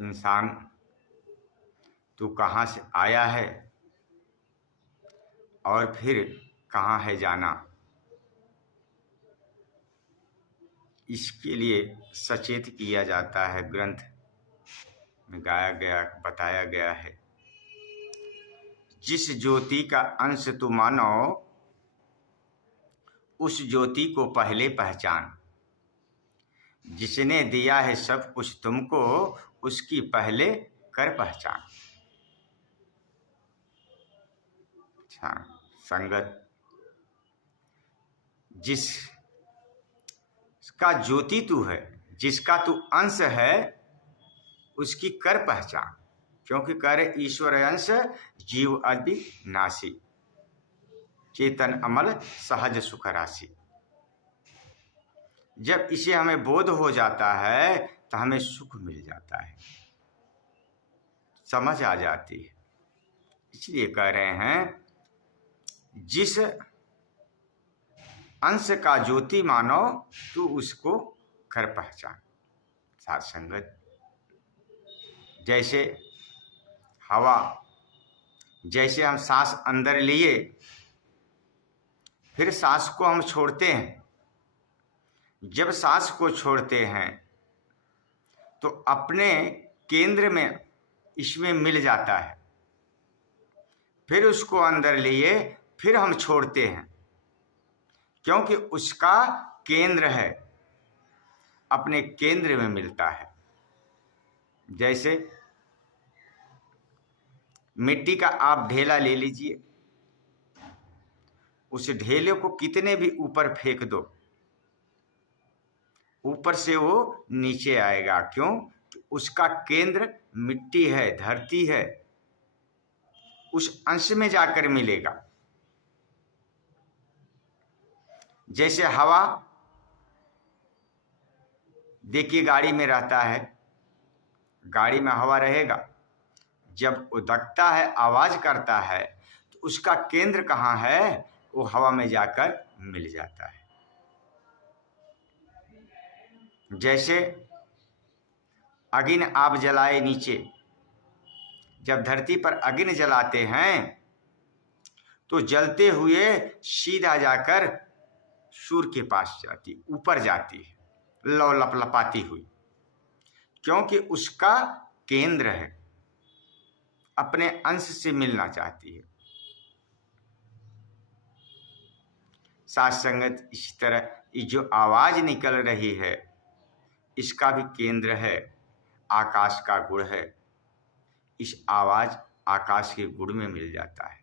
इंसान तू कहाँ से आया है और फिर कहाँ है जाना। इसके लिए सचेत किया जाता है। ग्रंथ में गाया गया बताया गया है, जिस ज्योति का अंश तू मानो उस ज्योति को पहले पहचान। जिसने दिया है सब कुछ तुमको उसकी पहले कर पहचान। अच्छा संगत, जिसका ज्योति तू है, जिसका तू अंश है, उसकी कर पहचान। क्योंकि कर ईश्वर अंश जीव अति नासी, चेतन अमल सहज सुख राशि। जब इसे हमें बोध हो जाता है तो हमें सुख मिल जाता है, समझ आ जाती है। इसलिए कह रहे हैं, जिस अंश का ज्योति मानो तू उसको कर पहचान। साथ संगत, जैसे हवा, जैसे हम सांस अंदर लिए फिर सांस को हम छोड़ते हैं। जब सांस को छोड़ते हैं तो अपने केंद्र में इसमें मिल जाता है, फिर उसको अंदर लिए फिर हम छोड़ते हैं, क्योंकि उसका केंद्र है, अपने केंद्र में मिलता है। जैसे मिट्टी का आप ढेला ले लीजिए, उस ढेले को कितने भी ऊपर फेंक दो, ऊपर से वो नीचे आएगा। क्यों? उसका केंद्र मिट्टी है, धरती है, उस अंश में जाकर मिलेगा। जैसे हवा, देखिए गाड़ी में रहता है, गाड़ी में हवा रहेगा, जब उदकता है आवाज करता है तो उसका केंद्र कहाँ है? वो हवा में जाकर मिल जाता है। जैसे अग्नि आप जलाए नीचे, जब धरती पर अग्नि जलाते हैं तो जलते हुए सीधा जाकर सूर्य के पास जाती, ऊपर जाती है, लौ लपलपाती हुई, क्योंकि उसका केंद्र है, अपने अंश से मिलना चाहती है। साथ संगत, इसी तरह ये जो आवाज निकल रही है इसका भी केंद्र है, आकाश का गुण है। इस आवाज आकाश के गुण में मिल जाता है।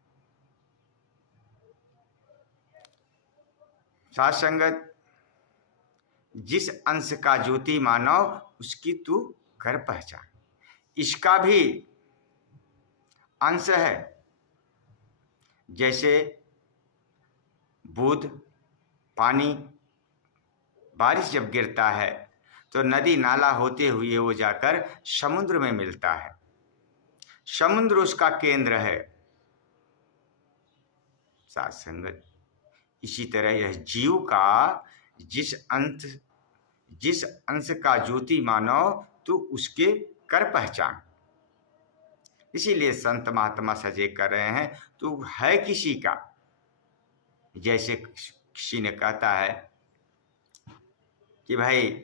साथ संगत, जिस अंश का ज्योति मानो उसकी तू कर पहचान। इसका भी अंश है। जैसे बूंद पानी, बारिश जब गिरता है तो नदी नाला होते हुए वो जाकर समुद्र में मिलता है, समुद्र उसका केंद्र है। साथ संगत, इसी तरह यह जीव का जिस अंश का ज्योति मानो तो उसके कर पहचान। इसीलिए संत महात्मा सजे कर रहे हैं, तू है किसी का। जैसे किसी ने कहता है कि भाई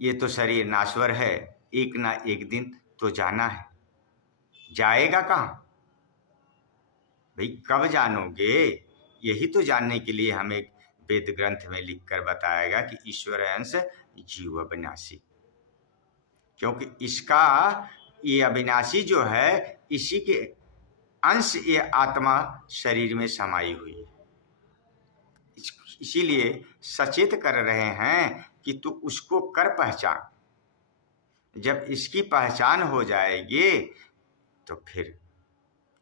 ये तो शरीर नाश्वर है, एक ना एक दिन तो जाना है। जाएगा कहाँ भाई? कब जानोगे? यही तो जानने के लिए हमें वेद ग्रंथ में लिखकर बताएगा कि ईश्वर अंश जीव अविनाशी। क्योंकि इसका ये अविनाशी जो है, इसी के अंश ये आत्मा शरीर में समाई हुई है। इसीलिए सचेत कर रहे हैं कि तू उसको कर पहचान। जब इसकी पहचान हो जाएगी तो फिर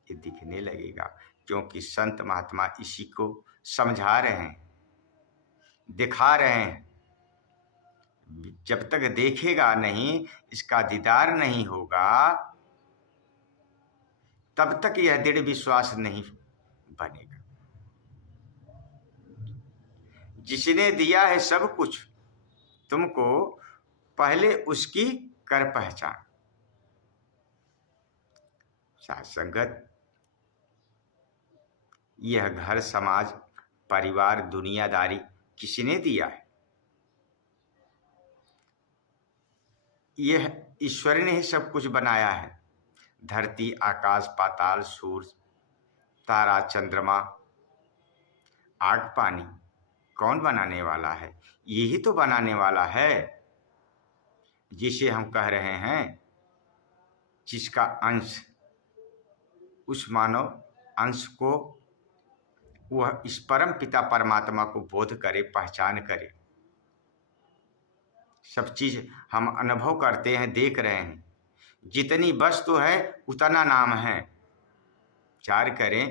ये दिखने लगेगा। क्योंकि संत महात्मा इसी को समझा रहे हैं, दिखा रहे हैं। जब तक देखेगा नहीं, इसका दीदार नहीं होगा, तब तक यह दृढ़ विश्वास नहीं बनेगा। जिसने दिया है सब कुछ तुमको, पहले उसकी कर पहचान। साथ संगत, यह घर, समाज, परिवार, दुनियादारी किसने दिया है? यह ईश्वर ने ही सब कुछ बनाया है। धरती, आकाश, पाताल, सूर्य, तारा, चंद्रमा, आग, पानी कौन बनाने वाला है? यही तो बनाने वाला है, जिसे हम कह रहे हैं, जिसका अंश, उस मानव अंश को वह इस परम पिता परमात्मा को बोध करे, पहचान करे। सब चीज हम अनुभव करते हैं, देख रहे हैं। जितनी वस्तु है उतना नाम है। विचार करें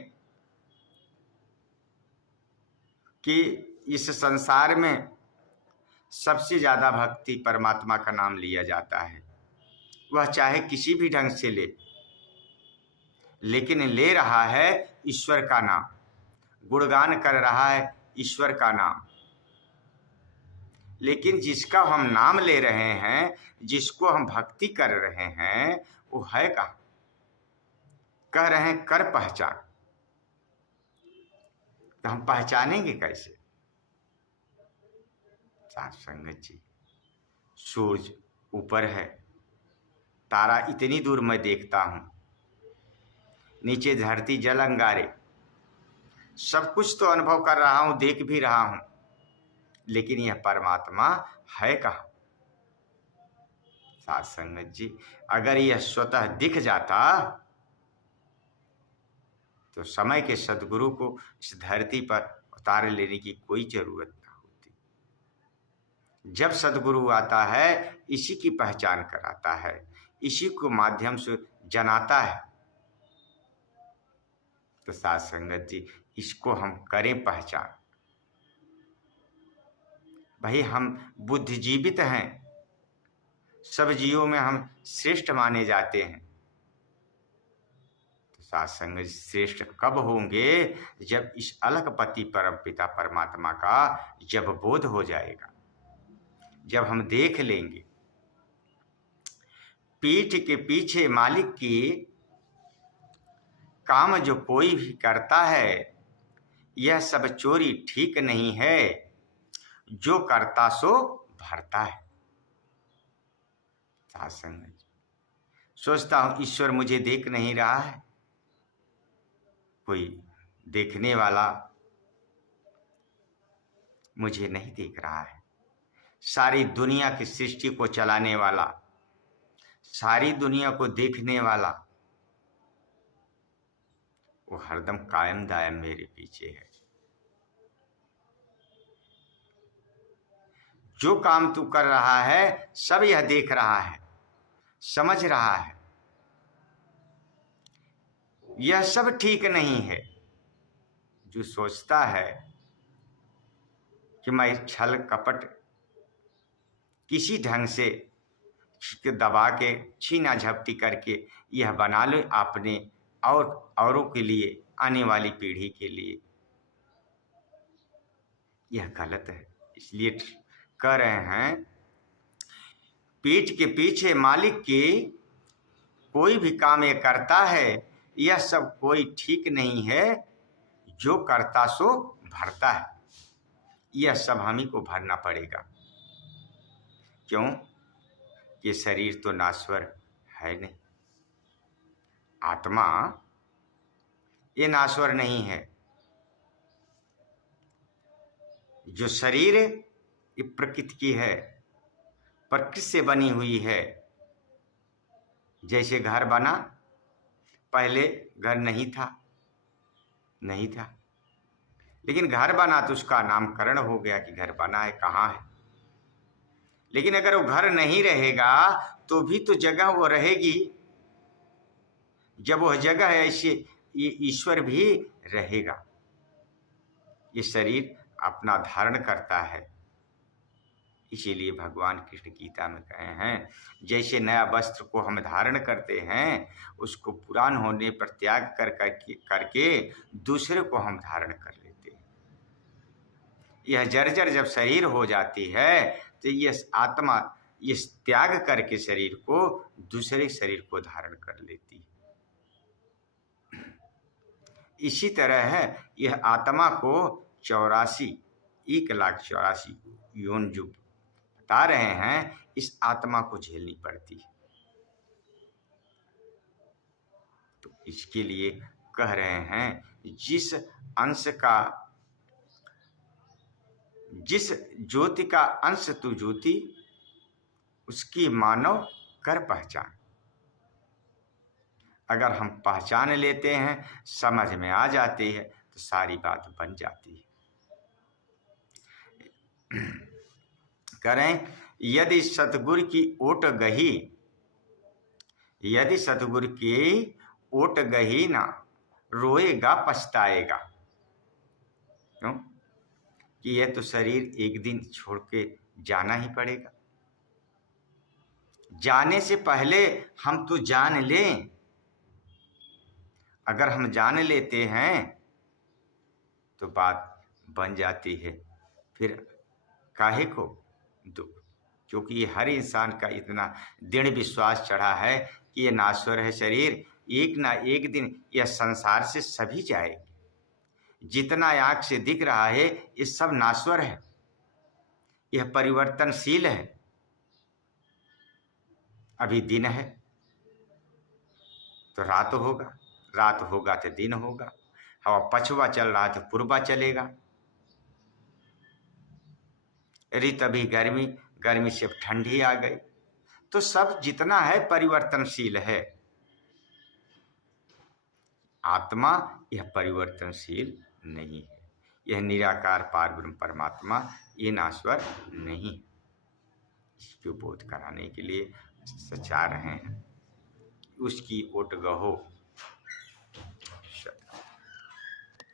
कि इस संसार में सबसे ज्यादा भक्ति परमात्मा का नाम लिया जाता है। वह चाहे किसी भी ढंग से ले, लेकिन ले रहा है ईश्वर का नाम, गुणगान कर रहा है ईश्वर का नाम। लेकिन जिसका हम नाम ले रहे हैं, जिसको हम भक्ति कर रहे हैं, वो है कहाँ? कह रहे हैं कर पहचान, तो हम पहचानेंगे कैसे? साथ संगत जी, सूरज ऊपर है, तारा इतनी दूर मैं देखता हूं, नीचे धरती, जल, अंगारे, सब कुछ तो अनुभव कर रहा हूं, देख भी रहा हूं, लेकिन यह परमात्मा है कहाँ? साथ संगत जी, अगर यह स्वतः दिख जाता तो समय के सदगुरु को इस धरती पर उतार लेने की कोई जरूरत ना होती। जब सदगुरु आता है, इसी की पहचान कराता है, इसी को माध्यम से जनाता है। तो साथ संगत जी, इसको हम करें पहचान। भाई, हम बुद्धिजीवित हैं, सब जीवों में हम श्रेष्ठ माने जाते हैं। तो साथ संगत, श्रेष्ठ कब होंगे? जब इस अलखपति परम पिता परमात्मा का जब बोध हो जाएगा, जब हम देख लेंगे पीठ के पीछे मालिक की काम जो कोई भी करता है, यह सब चोरी ठीक नहीं है, जो करता सो भरता है। साथ संगत, सोचता हूं ईश्वर मुझे देख नहीं रहा है, कोई देखने वाला मुझे नहीं देख रहा है। सारी दुनिया की सृष्टि को चलाने वाला, सारी दुनिया को देखने वाला, वो हरदम कायम दायम मेरे पीछे है। जो काम तू कर रहा है, सब यह देख रहा है, समझ रहा है। यह सब ठीक नहीं है। जो सोचता है कि मैं छल कपट किसी ढंग से दबा के, छीना झपटी करके यह बना लो अपने और औरों के लिए, आने वाली पीढ़ी के लिए, यह गलत है। इसलिए कह रहे हैं, पीठ के पीछे मालिक की कोई भी काम ये करता है, यह सब कोई ठीक नहीं है, जो करता सो भरता है। यह सब हम ही को भरना पड़ेगा। क्यों? ये शरीर तो नाश्वर है नहीं, आत्मा ये नाश्वर नहीं है। जो शरीर ये प्रकृति की है, प्रकृति से बनी हुई है। जैसे घर बना, पहले घर नहीं था, लेकिन घर बना तो उसका नामकरण हो गया कि घर बना है, कहाँ है। लेकिन अगर वो घर नहीं रहेगा तो भी तो जगह वो रहेगी। जब वह जगह है, ऐसे ये ईश्वर भी रहेगा। ये शरीर अपना धारण करता है। इसीलिए भगवान कृष्ण गीता में कहे हैं, जैसे नया वस्त्र को हम धारण करते हैं, उसको पुरान होने पर त्याग करके दूसरे को हम धारण कर लेते हैं। यह जर्जर जब शरीर हो जाती है तो यह आत्मा इस त्याग करके शरीर को दूसरे शरीर को धारण कर लेती है। इसी तरह है यह आत्मा को 1,84,84 योन जो बता रहे हैं, इस आत्मा को झेलनी पड़ती है। तो इसके लिए कह रहे हैं जिस ज्योति का अंश तू ज्योति, उसकी मानव कर पहचान। अगर हम पहचान लेते हैं, समझ में आ जाती है, तो सारी बात बन जाती है। करें यदि सतगुरु की ओट गही, यदि सतगुरु की ओट गही ना, रोएगा पछताएगा। क्यों? कि यह तो शरीर एक दिन छोड़ के जाना ही पड़ेगा। जाने से पहले हम तो जान लें। अगर हम जान लेते हैं तो बात बन जाती है। फिर काहे को दुख? क्योंकि ये हर इंसान का इतना दृढ़ विश्वास चढ़ा है कि ये नाश्वर है शरीर, एक ना एक दिन यह संसार से सभी जाएगी। जितना आँख से दिख रहा है ये सब नाश्वर है, यह परिवर्तनशील है। अभी दिन है तो रात होगा, रात होगा तो दिन होगा। हवा पछुआ चल रहा है तो पूर्वा चलेगा। यदि तभी गर्मी, गर्मी से ठंडी आ गई, तो सब जितना है परिवर्तनशील है। आत्मा यह परिवर्तनशील नहीं है, यह निराकार पारब्रह्म परमात्मा, ये नाश्वर नहीं। इसको बोध कराने के लिए सचा रहे हैं। उसकी ओट गहो